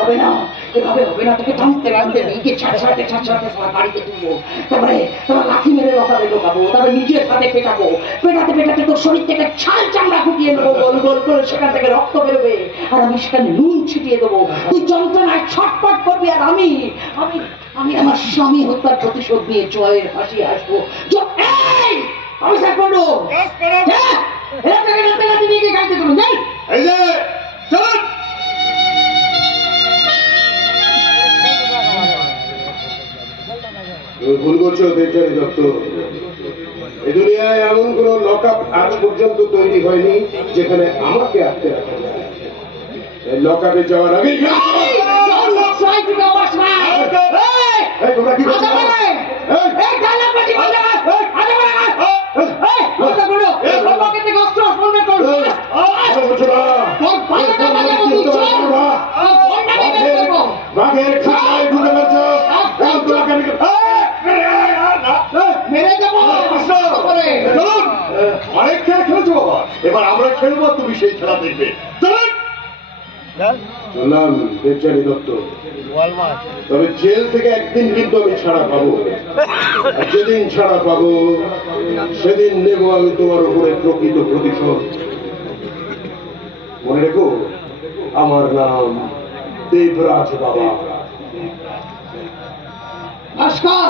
হবে না, এভাবে হবে না। তোকে টানতে টানতে নিয়ে ছাড়ছাড়াতে গাড়িতে তুলবো, তারপরে তোমার লাঠি মেরে লকাবে ঢোকাবো, তারপরে নিজের হাতে পেটাবো, পেটাতে পেটাতে তোর শরীর থেকে ছাল চামড়া ফুটিয়ে নেবো, গোল গোল করে সেখান থেকে রক্ত বেরোবে, আর আমি সেখানে নুন ছিটিয়ে দেবো। তুই যন্ত্রণায় ছটফট করবি, আর আমি আমি আমি আমার স্বামী হত্যার প্রতিশোধ নিয়ে জয়ের হাসি আসবো। ভুল করছো বেচারি দত্ত। এই দুনিয়ায় এমন কোন লকআপ আজ পর্যন্ত তৈরি হয়নি যেখানে আমাকে আটকে রাখা যায়। লকআপে যাওয়ার আগে তোমরা কি বাঘের খাঁচায় ঢুকে গেছ। অনেক খেলা খেলেছো বাবা, এবার আমরা খেলবো, তুমি সেই খেলা দেখবে। চললাম বেচারি দত্ত, তবে জেল থেকে একদিন কিন্তু আমি ছাড়া পাবো। যেদিন ছাড়া পাবো সেদিন নেবো আমি তোমার উপরে প্রকৃত প্রতিশোধ। মনে রেখো, আমার নাম দেবরাজ বাবা। নমস্কার।